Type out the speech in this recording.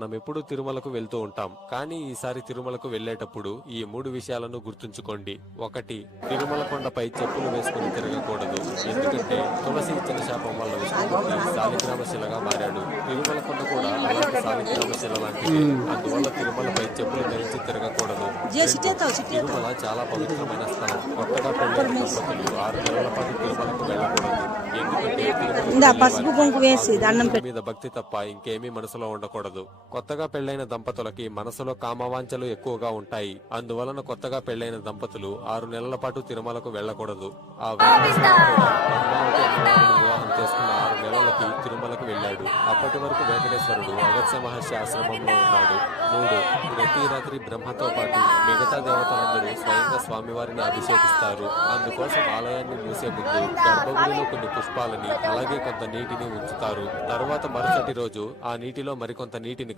మనం ఎప్పుడు తిరుమలకు వెళ్తూ ఉంటాం, కానీ ఈసారి తిరుమలకు వెళ్ళేటప్పుడు ఈ 3 విషయాలను గుర్తుంచుకోండి. 1. తిరుమల కొండపై చెప్పులు వేసుకుని తిరగకూడదు. ఎందుకంటే తులసి ఇచ్చిన శాపం వల్ల విష్ణుమూర్తి శాలిగ్రామ శిలగా మారాడు. తిరుమల కొండ కూడా అలాంటి శాలిగ్రామ శిల లాంటిది. అందువల్ల తిరుమలపై చెప్పులు ధరించి తిరగకూడదు. 2. తిరుమల చాలా పవిత్రమైన స్థలం. కొత్తగా పెళ్లైన దంపతులు 6 నెలల పాటు తిరుమలకు వెళ్ళకూడదు. ఎందుకంటే తిరుమల మీద భక్తి తప్ప ఇంకేమీ మనసులో ఉండకూడదు. కొత్తగా పెళ్లైన దంపతులకి మనసులో కామవాంఛలు ఎక్కువగా ఉంటాయి. అందువలన కొత్తగా పెళ్లైన దంపతులు 6 నెలల పాటు తిరుమలకు వెళ్ళకూడదు. ఆ పద్మావతి వివాహం చేసుకున్న 6 నెలలకి తిరుమలకు వెళ్ళాడు. అప్పటి వరకు వెంకటేశ్వరుడు అగస్త్య మహర్షి ఆశ్రమంలో ఉన్నాడు. 3. ప్రతి రాత్రి బ్రహ్మతో పాటు మిగతా దేవతలందరూ స్వయంగా స్వామివారిని అభిషేకిస్తారు. అందుకోసం ఆలయాన్ని మూసే ముందు గర్భగుడిలో కొన్ని పుష్పాలని అలాగే కొంత నీటిని ఉంచుతారు. తర్వాత మరుసటి రోజు ఆ నీటిలో మరికొంత నీటిని